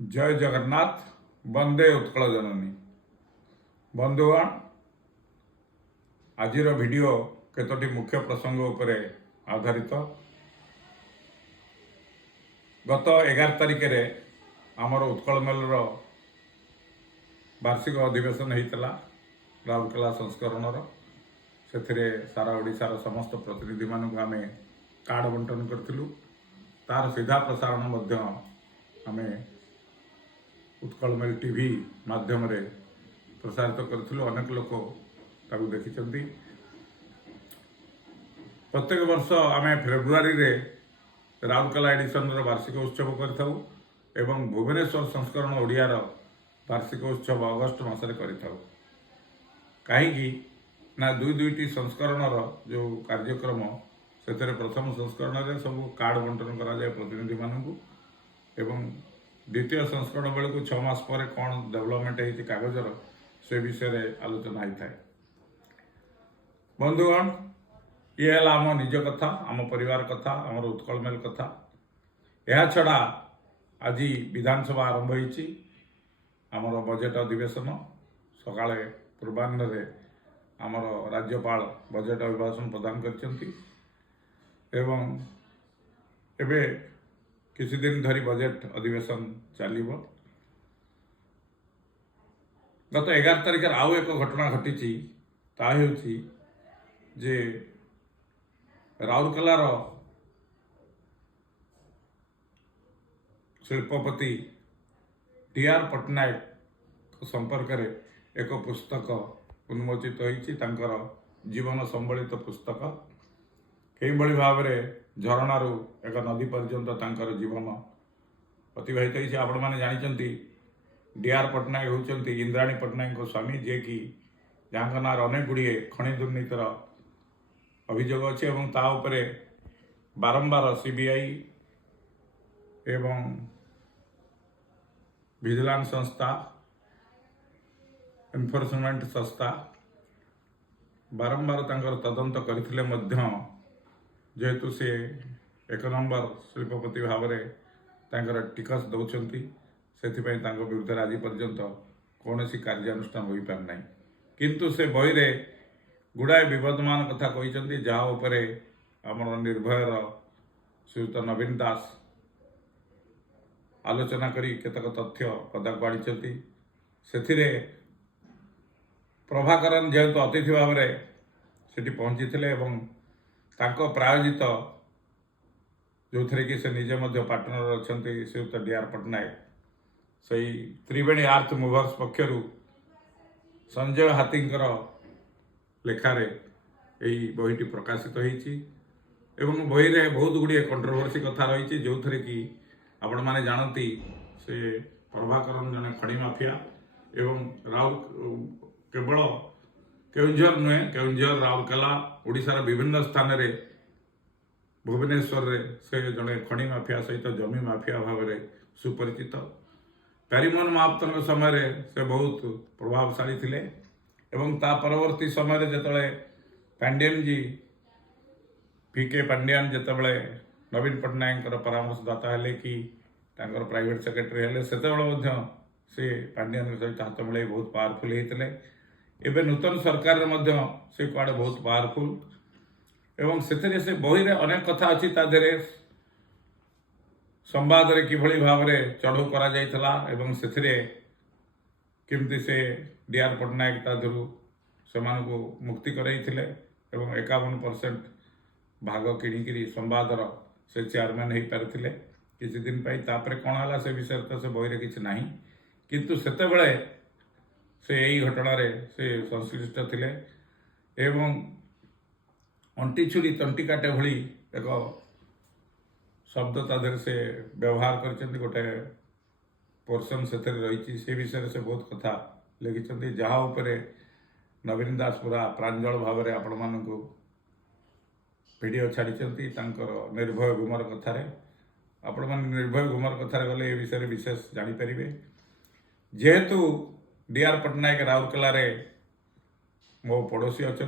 जय जगन्नाथ वंदे उत्कल जननी। बंधुगण, आज वीडियो केतोटी मुख्य प्रसंग उपरे आधारित। गत 11 तारिख रे आमर उत्कल मेलर वार्षिक अधिवेशन होता राउरकेला संस्करण से सारा ओडिशार समस्त प्रतिनिधि मानक आम कार्ड बंटन करूँ। तार सीधा प्रसारण आम उत्कल मेल टीवी माध्यम रे प्रसारित करूँ। अनेक लोक देखी। प्रत्येक वर्ष आम फेब्रुआरी रे राउरकेला एडिशन वार्षिक उत्सव करिथाउ एवं भुवनेश्वर संस्करण ओडियार वार्षिक उत्सव अगस्ट मासरे करिथाउ। कहीं ना दुईटी संस्करण जो कार्यक्रम से प्रथम संस्करण में सब कार्ड बंटन करा जाए प्रतिनिधि मानू एवं द्वितीय संस्करण बेलू 6 मास पर कौन डेवलपमेंट होती कागजर से विषय आलोचना होता है। बंधुगण, ये है आम निज कथा, आम परिवार कथा, आम उत्कल मेल कथा। यह छड़ा आज विधानसभा आरंभ होती आमर बजेट अधिवेशन सकाळे पूर्वाह्न आमर राज्यपाल बजेट अभिभाषण प्रदान करछंती एवं एबे किसी दिन धरी बजेट अधिवेशन चलिबो। गत 11 तारिख आउ एक घटना घटी ता हेउची जे राउरकेलार शिल्पपति टी.आर. पट्टनायक संपर्क में एक पुस्तक उन्मोचित होईची। तांकर जीवन संबलित पुस्तक कई भाव में झरणारू एक नदी पर्यंत तांकर जीवन अतिवाहित होईची। आपण माने जानिचंती डी.आर. पट्टनायक होउचंती इंद्राणी पट्टनायक को स्वामी, जे कि जहाँ नार अनेक गुड़िए खनि दुर्नीतिर अभियोग अच्छे और ता उपरे बारंबार सीबीआई एवं विजिलेंस संस्था एनफोर्समेंट संस्था बारंबार तांकर तदंत करथिले मध्य जेहेतु से एक नंबर शिल्पपति भाव में तांकर टिकस दौरान से विरुद्ध आज पर्यंत कौन कार्यानुष्ठान हो पार ना। किंतु से बही रे गुड़ाए विवादमान कथा कहते जहाँ उपरे आमर निर्भयर श्रीयुत नवीन दास आलोचना करी केतक तथ्य पदाक आनी से प्रभाकरन जेहेतु अतिथि भाव में सेठी पहुंची थे प्रायोजित जो थे कि से निजे मध्य पार्टनर अच्छा श्रीयुत डी.आर. पट्टनायक से त्रिवेणी आर्थ मूवर्स पक्षर संजय हाथींकर लेखारे यही बहीटी प्रकाशित होती एवं बही रे बहुत गुड़िए कंट्रोवर्सी कथा रही जो थे कि आपण माने जानती से प्रभाकरन जने खड़ी माफिया एवं केवल केउंझर नुहे केउंझर राउरकेला ओडिशार विभिन्न स्थान रे भुवनेश्वर रे से जने खड़ी माफिया सहित जमी माफिया भाव में सुपरिचित। प्यारीमोहन महापात्र समय रे से बहुत प्रभावशाली थिले एवं ता परवर्ती समय जिते पांड्यन जी पी.के. पांड्यन जिते नवीन पट्टनायक परामर्शदाता है कि प्राइवेट सेक्रेटरी हेले से पांड्यन सहित हाथ मिले बहुत पावरफुल होते। एवं नूतन सरकार से कुआड़े बहुत पावरफुल एवं से बही रे अनेक कथा अच्छी ताधे संवाद रे किभली भाव में चढ़ऊ करा जाइथला एवं से केमती से डी.आर. पट्टनायक ताधरू से मुक्ति करैथिले एवं 51% भाग किणिकी संवादर से चेयरमैन हो पारे किसी दिन पाई तापरे कौन है से विषय तो से बही रे किछि नाही। किंतु सेतेबेले से यही घटना रे से संश्लिष्ट थिले एवं अंटी छुरी तंटी काटे भली एक शब्द ताधर से व्यवहार कर गोटे पोर्सन से रही से विषय से बहुत कथा लिखिं जहाँ उपरे नवीन दास पूरा प्रांजल भाव में आपण मान वीडियो छाड़ी निर्भय गुमर कथार आपण मैंने निर्भय गुमर कथार गले ये विषय विशेष जानीपर। जेहेतु डी.आर. पट्टनायक राउरकेला मो पड़ोशी अच्छा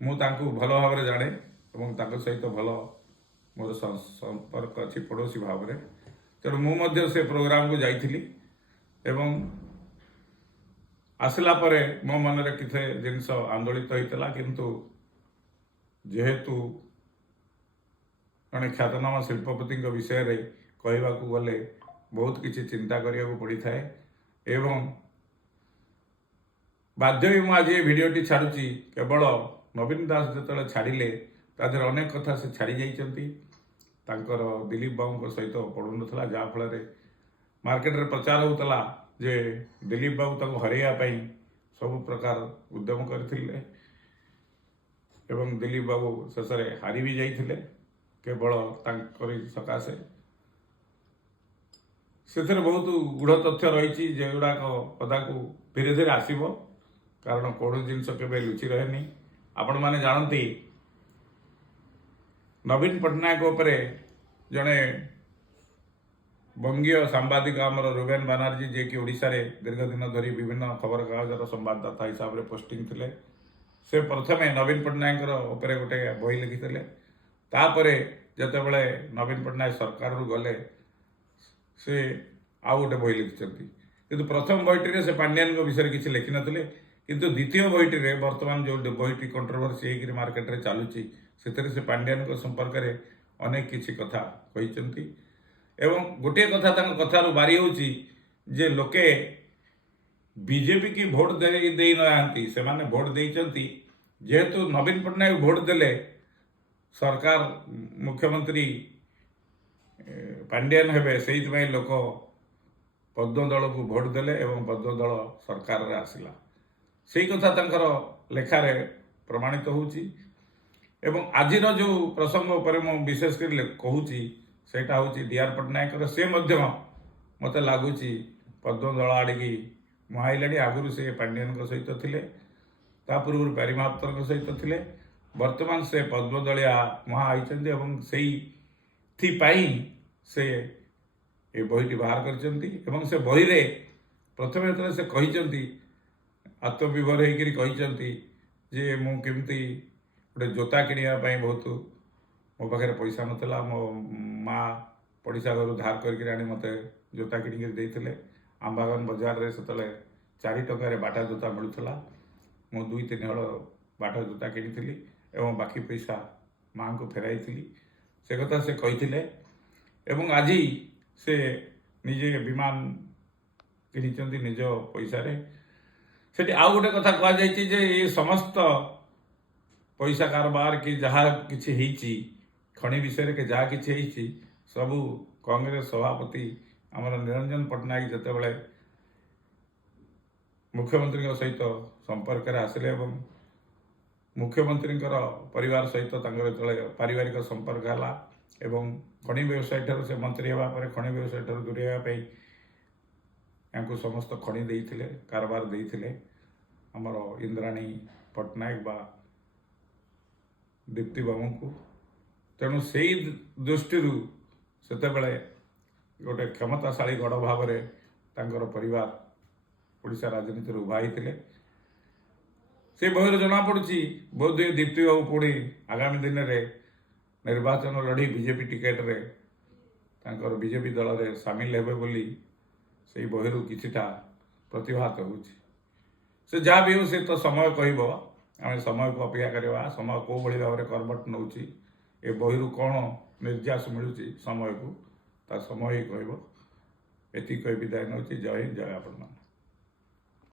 मुझे भल भाव में जाने सहित भल मोर संपर्क अच्छी पड़ोशी भाव में ତେଣୁ ମୁଁ ମଧ୍ୟ ସେ ପ୍ରୋଗ୍ରାମକୁ ଯାଇଥିଲି ଏବଂ ଆସିଲା ପରେ ମୋ ମନରେ କିଛି ଜିନିଷ ଆନ୍ଦୋଳିତ ହୋଇଥିଲା। କିନ୍ତୁ ଯେହେତୁ ଜଣେ ଖ୍ୟାତନାମା ଶିଳ୍ପପତିଙ୍କ ବିଷୟରେ କହିବାକୁ ଗଲେ ବହୁତ କିଛି ଚିନ୍ତା କରିବାକୁ ପଡ଼ିଥାଏ ଏବଂ ବାଧ୍ୟ ହୋଇ ମୁଁ ଆଜି ଏ ଭିଡ଼ିଓଟି ଛାଡ଼ୁଛି। କେବଳ ନବୀନ ଦାସ ଯେତେବେଳେ ଛାଡ଼ିଲେ ତା ଦେହରେ ଅନେକ କଥା ସେ ଛାଡ଼ି ଯାଇଛନ୍ତି। ତାଙ୍କର ଦିଲ୍ଲୀପ ବାବୁଙ୍କ ସହିତ ପଡ଼ୁନଥିଲା, ଯାହାଫଳରେ ମାର୍କେଟରେ ପ୍ରଚାର ହେଉଥିଲା ଯେ ଦିଲ୍ଲୀପ ବାବୁ ତାଙ୍କୁ ହରାଇବା ପାଇଁ ସବୁ ପ୍ରକାର ଉଦ୍ୟମ କରିଥିଲେ ଏବଂ ଦିଲ୍ଲୀପ ବାବୁ ଶେଷରେ ହାରି ବି ଯାଇଥିଲେ କେବଳ ତାଙ୍କରି ସକାଶେ। ସେଥିରେ ବହୁତ ଗୂଢ଼ ତଥ୍ୟ ରହିଛି ଯେଉଁଗୁଡ଼ାକ ପଦାକୁ ଧୀରେ ଧୀରେ ଆସିବ, କାରଣ କୌଣସି ଜିନିଷ କେବେ ଲୁଚି ରହେନି। ଆପଣମାନେ ଜାଣନ୍ତି ନବୀନ ପଟ୍ଟନାୟକ ଉପରେ ଜଣେ ବଙ୍ଗୀୟ ସାମ୍ବାଦିକ ଆମର ରୁବେନ ବାନାର୍ଜୀ, ଯିଏକି ଓଡ଼ିଶାରେ ଦୀର୍ଘ ଦିନ ଧରି ବିଭିନ୍ନ ଖବରକାଗଜର ସମ୍ବାଦଦାତା ହିସାବରେ ପୋଷ୍ଟିଂ ଥିଲେ, ସେ ପ୍ରଥମେ ନବୀନ ପଟ୍ଟନାୟକଙ୍କର ଉପରେ ଗୋଟେ ବହି ଲେଖିଥିଲେ। ତାପରେ ଯେତେବେଳେ ନବୀନ ପଟ୍ଟନାୟକ ସରକାରରୁ ଗଲେ ସେ ଆଉ ଗୋଟେ ବହି ଲେଖିଛନ୍ତି। କିନ୍ତୁ ପ୍ରଥମ ବହିଟିରେ ସେ ପାଣ୍ଡିଆନଙ୍କ ବିଷୟରେ କିଛି ଲେଖିନଥିଲେ, କିନ୍ତୁ ଦ୍ୱିତୀୟ ବହିଟିରେ ବର୍ତ୍ତମାନ ଯେଉଁ ବହିଟି କଣ୍ଟ୍ରୋଭର୍ସି ହେଇକିରି ମାର୍କେଟରେ ଚାଲୁଛି ସେଥିରେ ସେ ପାଣ୍ଡିଆନଙ୍କ ସମ୍ପର୍କରେ ଅନେକ କିଛି କଥା କହିଛନ୍ତି। ଏବଂ ଗୋଟିଏ କଥା ତାଙ୍କ କଥାରୁ ବାରି ହେଉଛି ଯେ ଲୋକେ ବିଜେପି କି ଭୋଟ ଦେଇନାହାନ୍ତି, ସେମାନେ ଭୋଟ ଦେଇଛନ୍ତି ଯେହେତୁ ନବୀନ ପଟ୍ଟନାୟକ ଭୋଟ ଦେଲେ ସରକାର ମୁଖ୍ୟମନ୍ତ୍ରୀ ପାଣ୍ଡିଆନ ହେବେ, ସେଇଥିପାଇଁ ଲୋକ ପଦ୍ମ ଦଳକୁ ଭୋଟ ଦେଲେ ଏବଂ ପଦ୍ମ ଦଳ ସରକାରରେ ଆସିଲା। ସେଇ କଥା ତାଙ୍କର ଲେଖାରେ ପ୍ରମାଣିତ ହେଉଛି। ଏବଂ ଆଜିର ଯେଉଁ ପ୍ରସଙ୍ଗ ଉପରେ ମୁଁ ବିଶେଷ କରି କହୁଛି ସେଇଟା ହେଉଛି ଡିଆର୍ ପଟ୍ଟନାୟକର। ସେ ମଧ୍ୟ ମୋତେ ଲାଗୁଛି ପଦ୍ମ ଦଳ ଆଡ଼ିକି ମୁହାଁଇଲେଣି। ଆଗରୁ ସେ ପାଣ୍ଡିଆନଙ୍କ ସହିତ ଥିଲେ, ତା ପୂର୍ବରୁ ପ୍ୟାରୀ ମାହାତଙ୍କ ସହିତ ଥିଲେ, ବର୍ତ୍ତମାନ ସେ ପଦ୍ମଦଳିଆ ମୁହାଁ ହେଇଛନ୍ତି ଏବଂ ସେଇଥିପାଇଁ ସେ ଏ ବହିଟି ବାହାର କରିଛନ୍ତି। ଏବଂ ସେ ବହିରେ ପ୍ରଥମେ ଯେତେବେଳେ ସେ କହିଛନ୍ତି, ଆତ୍ମବିଭୋର ହେଇକରି କହିଛନ୍ତି ଯେ ମୁଁ କେମିତି ଗୋଟେ ଜୋତା କିଣିବା ପାଇଁ ବହୁତ ମୋ ପାଖରେ ପଇସା ନଥିଲା, ମୋ ମା ପଡ଼ିଶା ଘରୁ ଧାର କରିକି ଆଣି ମୋତେ ଜୋତା କିଣିକିରି ଦେଇଥିଲେ। ଆମ୍ବାଗାନ ବଜାରରେ ସେତେବେଳେ 4 ଟଙ୍କାରେ ବାଟା ଜୋତା ମିଳୁଥିଲା। ମୁଁ 2-3 ହଳ ବାଟା ଜୋତା କିଣିଥିଲି ଏବଂ ବାକି ପଇସା ମାଆଙ୍କୁ ଫେରାଇଥିଲି। ସେ କଥା ସେ କହିଥିଲେ। ଏବଂ ଆଜି ସେ ନିଜେ ବିମାନ କିଣିଛନ୍ତି ନିଜ ପଇସାରେ। ସେଠି ଆଉ ଗୋଟେ କଥା କୁହାଯାଇଛି ଯେ ଏ ସମସ୍ତ ପଇସା କାରବାର କି ଯାହା କିଛି ହେଇଛି, ଖଣି ବିଷୟରେ କି ଯାହା କିଛି ହେଇଛି, ସବୁ କଂଗ୍ରେସ ସଭାପତି ଆମର ନିରଞ୍ଜନ ପଟ୍ଟନାୟକ ଯେତେବେଳେ ମୁଖ୍ୟମନ୍ତ୍ରୀଙ୍କ ସହିତ ସମ୍ପର୍କରେ ଆସିଲେ ଏବଂ ମୁଖ୍ୟମନ୍ତ୍ରୀଙ୍କର ପରିବାର ସହିତ ତାଙ୍କର ଯେତେବେଳେ ପାରିବାରିକ ସମ୍ପର୍କ ହେଲା ଏବଂ ଖଣି ବ୍ୟବସାୟ ଠାରୁ ସେ ମନ୍ତ୍ରୀ ହେବା ପରେ ଖଣି ବ୍ୟବସାୟ ଠାରୁ ଦୂରେଇବା ପାଇଁ ୟାଙ୍କୁ ସମସ୍ତ ଖଣି ଦେଇଥିଲେ, କାରବାର ଦେଇଥିଲେ ଆମର ଇନ୍ଦ୍ରାଣୀ ପଟ୍ଟନାୟକ ବା ଦୀପ୍ତି ବାବୁଙ୍କୁ। ତେଣୁ ସେଇ ଦୃଷ୍ଟିରୁ ସେତେବେଳେ ଗୋଟେ କ୍ଷମତାଶାଳୀ ଗଡ଼ ଭାବରେ ତାଙ୍କର ପରିବାର ଓଡ଼ିଶା ରାଜନୀତିରେ ଉଭା ହେଇଥିଲେ। ସେ ବହିରୁ ଜଣାପଡ଼ୁଛି ବୋଧହୁଏ ଦୀପ୍ତି ବାବୁ ପୁଣି ଆଗାମୀ ଦିନରେ ନିର୍ବାଚନ ଲଢ଼ି ବିଜେପି ଟିକେଟରେ ତାଙ୍କର ବିଜେପି ଦଳରେ ସାମିଲ ହେବେ ବୋଲି ସେଇ ବହିରୁ କିଛିଟା ପ୍ରତିଭାତ ହେଉଛି। ସେ ଯାହା ବି ହେଉ, ସେ ତ ସମୟ କହିବ, ଆମେ ସମୟକୁ ଅପେକ୍ଷା କରିବା। ସମୟ କେଉଁଭଳି ଭାବରେ କର୍ମଠ ନେଉଛି, ଏ ବହିରୁ କ'ଣ ନିର୍ଯାସ ମିଳୁଛି ସମୟକୁ, ତା ସମୟ ହିଁ କହିବ। ଏତିକି କହି ବିଦାୟ ନେଉଛି। ଜୟ ହିନ୍ଦ, ଜୟ ଆପଣମାନେ।